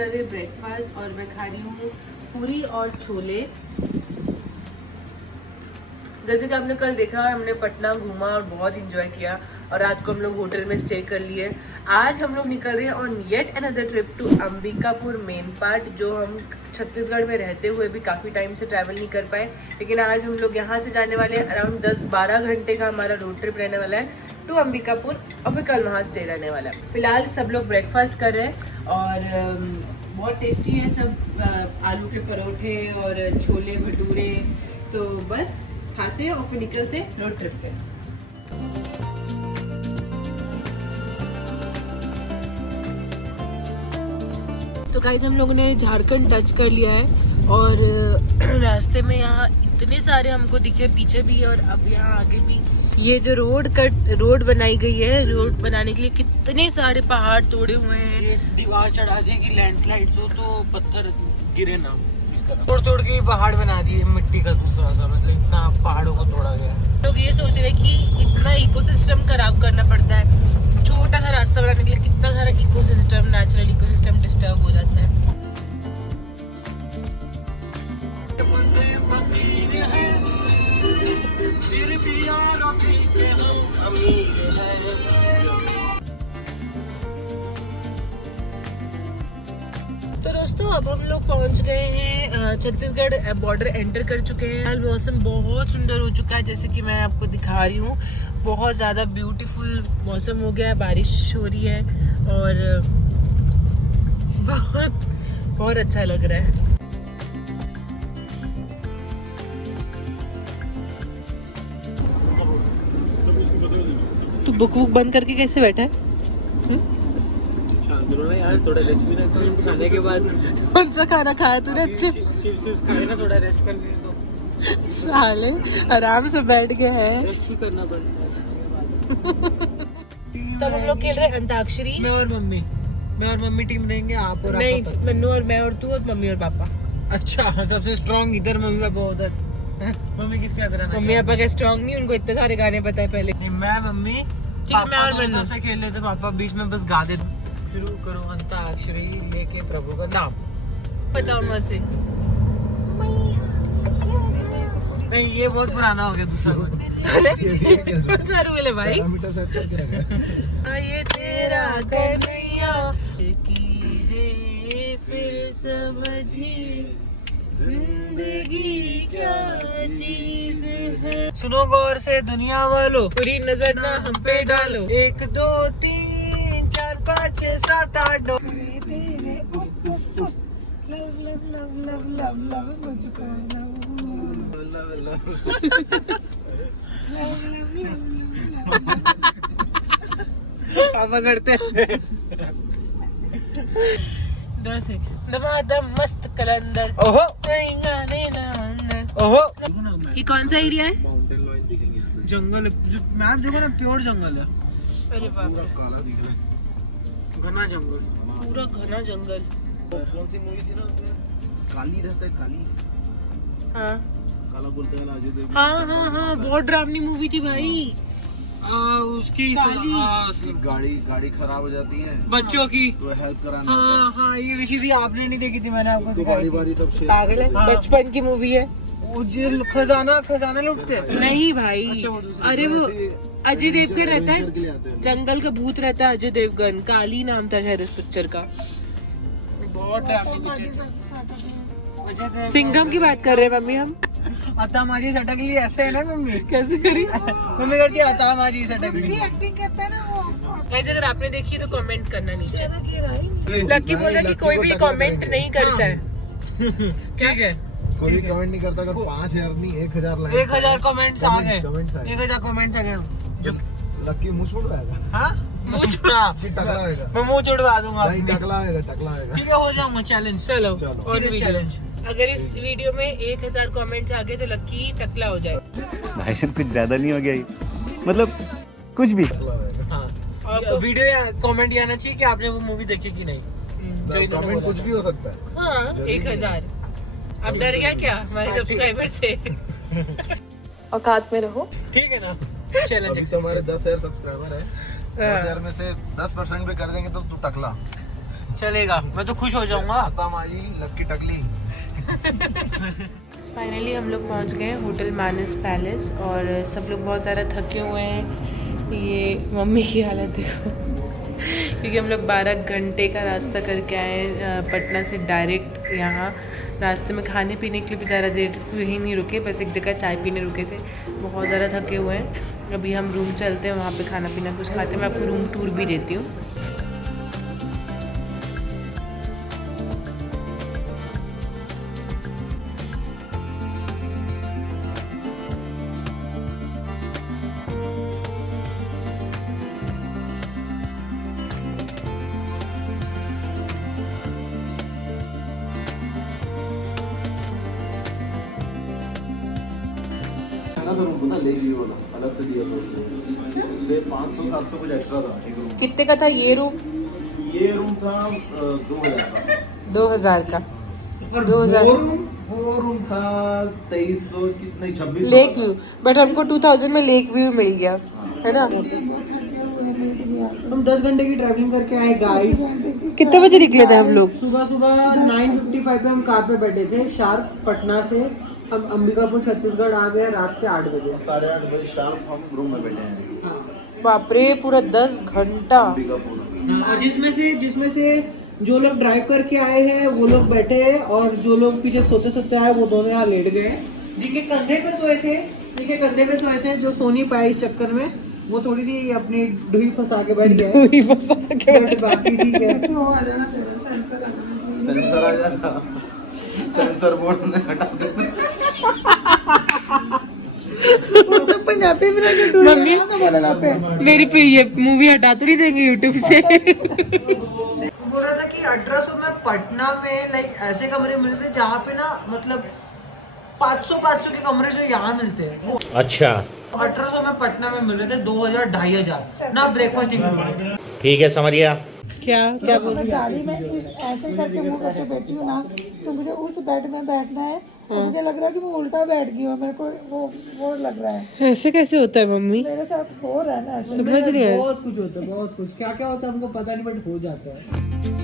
कर रहे ब्रेकफास्ट और मैं खा रही हूँ पूरी और छोले। जैसे कि आपने कल देखा, हमने पटना घूमा और बहुत इंजॉय किया और रात को हम लोग होटल में स्टे कर लिए। आज हम लोग निकल रहे हैं on yet another trip to Ambikapur main part, जो हम छत्तीसगढ़ में रहते हुए भी काफ़ी टाइम से ट्रैवल नहीं कर पाए, लेकिन आज हम लोग यहाँ से जाने वाले हैं। अराउंड 10-12 घंटे का हमारा रोड ट्रिप रहने वाला है टू अंबिकापुर और फिर कल वहाँ स्टे रहने वाला है। फिलहाल सब लोग ब्रेकफास्ट कर रहे हैं और बहुत टेस्टी है सब, आलू के परोठे और छोले भटूरे। तो बस खाते और फिर निकलते रोड ट्रिप पे। तो गाइस हम लोगों ने झारखंड टच कर लिया है और रास्ते में यहाँ इतने सारे हमको दिखे, पीछे भी और अब यहाँ आगे भी। ये जो रोड बनाई गई है, रोड बनाने के लिए कितने सारे पहाड़ तोड़े हुए हैं। ये दीवार चढ़ा दी कि लैंडस्लाइड हो तो पत्थर गिरे ना, इस तरह तोड़ के पहाड़ बना दिए मिट्टी का दूसरा सा, मतलब इतना पहाड़ों को तोड़ा गया। लोग ये सोच रहे हैं कि इतना इकोसिस्टम खराब करना पड़ता है, छोटा सा रास्ता बनाने के लिए कितना सारा इकोसिस्टम, नेचुरल इकोसिस्टम डिस्टर्ब हो जाता है। तो दोस्तों अब हम लोग पहुंच गए हैं, छत्तीसगढ़ बॉर्डर एंटर कर चुके हैं। हाल मौसम बहुत सुंदर हो चुका है, जैसे कि मैं आपको दिखा रही हूँ। बहुत ज़्यादा ब्यूटीफुल मौसम हो गया है, बारिश हो रही है और बहुत अच्छा लग रहा है। तू बुक बंद करके कैसे बैठा है? यार थोड़ा रेस्ट भी ना खाने के बाद। कौन सा खाना खाया तूने? अच्छे चिप्स खाए ना, थोड़ा रेस्ट कर लिए तो साले आराम से बैठ गए हैं। रेस्ट भी करना पड़ता है। तब हम लोग खेल रहे हैं अंताक्षरी। मैं और मम्मी टीम रहेंगे, आप और नहीं, मन्नू और मैं और तू और मम्मी और पापा। अच्छा, सबसे स्ट्रांग इधर, मम्मी पापा उधर। मम्मी किसके साथ रहना? मम्मी पापा के स्ट्रांग नहीं, उनको इतने सारे गाने पता है पहले। नहीं, मैं मम्मी मैं और मन्नू से खेल लेते, पापा बीच में बस गा देते। शुरू करो अंताक्षरी लेके प्रभु का नाम। बताओ मैं से। नहीं, ये बहुत पुराना हो गया, दूसरा कौन सा रूल है भाई? ये तेरा कन्हैया कीजिए फिर समझिए जिंदगी क्या चीज है। सुनो गौर से दुनिया वालों, पूरी नजर ना हम पे डालो। 1 2 3 4 5 6 7 8 पापा करते हैं। 10 है दमादम मस्त कलंदर। ओहो गाने ना अंदर। ओहो, ये कौन सा एरिया है? जंगल मैप देखो ना, प्योर जंगल है। अरे बाप रे, घना जंगल, पूरा घना जंगल। कौन सी मूवी थी ना उसमें काली रहता है, काली हाँ काला बोलते हैं ना अजय देवगन। हाँ, बहुत डरावनी मूवी थी भाई। उसकी उसकी गाड़ी खराब हो जाती है, बच्चों की। तो हेल्प कराना। हाँ, ये वैसी थी, आपने नहीं देखी थी, मैंने आपको तो दिखाई थी। बारी तब पागल है, हाँ। बचपन की मूवी है। वो जो खजाना लुटते। नहीं भाई, अच्छा, वो दूसरी। अरे वो अजय देवगन रहता है, के लिए आते हैं। जंगल का भूत रहता है अजय देवगन। काली नाम था शायद इस पिक्चर का। बहुत डरावनी पिक्चर। सिंघम की बात कर रहे हैं मम्मी हम। अता माजी सटक ली, ऐसे है ना मम्मी? कैसे करी? मम्मी करती है अता माजी सटक ली। गाइस अगर आपने देखी तो कमेंट करना नीचे। लकी बोल रहा कि कोई भी कमेंट नहीं करता है। ठीक है, कोई भी कमेंट नहीं करता। अगर 5000 नहीं 1000 लाइक 1000 कमेंट्स आ गए, कमेंट्स आ गए। 1000 कमेंट्स आ गए। जो लक्की मुंह छोड़ आएगा। हाँ, मुंह छुड़ा, कि टकला होएगा। मैं मुंह छुड़वा दूंगा भाई, अपनी। टकला होएगा। ठीक है, हो जाऊंगा चैलेंज। चलो चलो। और Serious चैलेंज। challenge। अगर इस वीडियो में 1000 कमेंट्स आ गए तो लक्की टकला हो जाए। भाई साहब कुछ ज्यादा नहीं हो गया ये? मतलब कुछ भी। टकला होएगा। हाँ, आपको वीडियो या कमेंट आना चाहिए कि आपने वो मूवी देखी कि नहीं। जो इन्होंने कमेंट बोला कुछ भी हो सकता है। हाँ 1000। अब डर गया क्या हमारे सब्सक्राइबर से? औकात में रहो। ठीक है ना, चैलेंज। अभी तो हमारे 10,000 सब्सक्राइबर है। 10,000 में से 10% भी कर देंगे तो तू टकला। चलेगा, मैं तो खुश हो जाऊंगा। आता माई लक्की टकली। फाइनली हम लोग पहुंच गए होटल मानस पैलेस और सब लोग बहुत ज़्यादा थके हुए हैं। ये मम्मी की हालत देखो क्योंकि हम लोग 12 घंटे का रास्ता करके आए पटना से डायरेक्ट यहाँ। रास्ते में खाने पीने के लिए भी ज़्यादा देर कहीं नहीं रुके, बस एक जगह चाय पीने रुके थे। बहुत ज़्यादा थके हुए हैं। अभी हम रूम चलते हैं, वहाँ पे खाना पीना कुछ खाते हैं। मैं आपको रूम टूर भी देती हूँ। तो रूम ना लेक व्यू वाला अलग से दिया था उसने, उससे 500-700 कुछ एक्स्ट्रा था एक रूम। कितने का था ये रूम? ये रूम था 2000 का। 2000 का। और 2000 वो रूम था 2300 नहीं 2600 लेक व्यू, बट हमको 2000 में लेक व्यू मिल गया है ना। हम 10 घंटे की ट्रैवलिंग करके आए गाइस। कितने बजे निकले थे हम लोग? सुबह 9:55 पे हम कार पे बैठे थे शार्प पटना से। हम अंबिकापुर छत्तीसगढ़ आ गए रात के 8 बजे। 8:30 बजे शाम हम रूम में बैठे हैं। बाप रे, पूरा 10 घंटा। और जिसमें से जो लोग ड्राइव करके आए हैं वो लोग बैठे हैं और जो लोग पीछे सोते सोते आए वो दोनों यहाँ लेट गए। जिनके कंधे पे सोए थे जो सो नहीं पाए इस चक्कर में, वो थोड़ी सी अपनी ढुई फंसा के बैठ गए। But बाकी ठीक है। सेंसर आ जाना, सेंसर बोर्ड ने हटा दिया। मम्मी मेरी पे ये मूवी हटा तो नहीं देंगे यूट्यूब से? बोल रहा था कि 1800 में पटना में लाइक ऐसे कमरे मिलते हैं जहाँ पे ना मतलब 500 के कमरे जो यहाँ मिलते हैं। अच्छा 1800 में पटना में मिल रहे थे 2000-2500 ना ब्रेकफास्ट इंक्लूडेड। ठीक है समझ गया। क्या बोल रही है? गाड़ी में इस ऐसे करके मुंह करके बैठी हूँ ना, तो मुझे उस बेड में बैठना है। तो मुझे लग रहा है कि मैं उल्टा बैठ गई हूँ। मेरे को वो लग रहा है। ऐसे कैसे होता है मम्मी? मेरे साथ हो रहा है ना ऐसे। समझ रही है? बहुत कुछ होता है, बहुत कुछ क्या क्या होता है हमको पता नहीं, बट हो जाता है।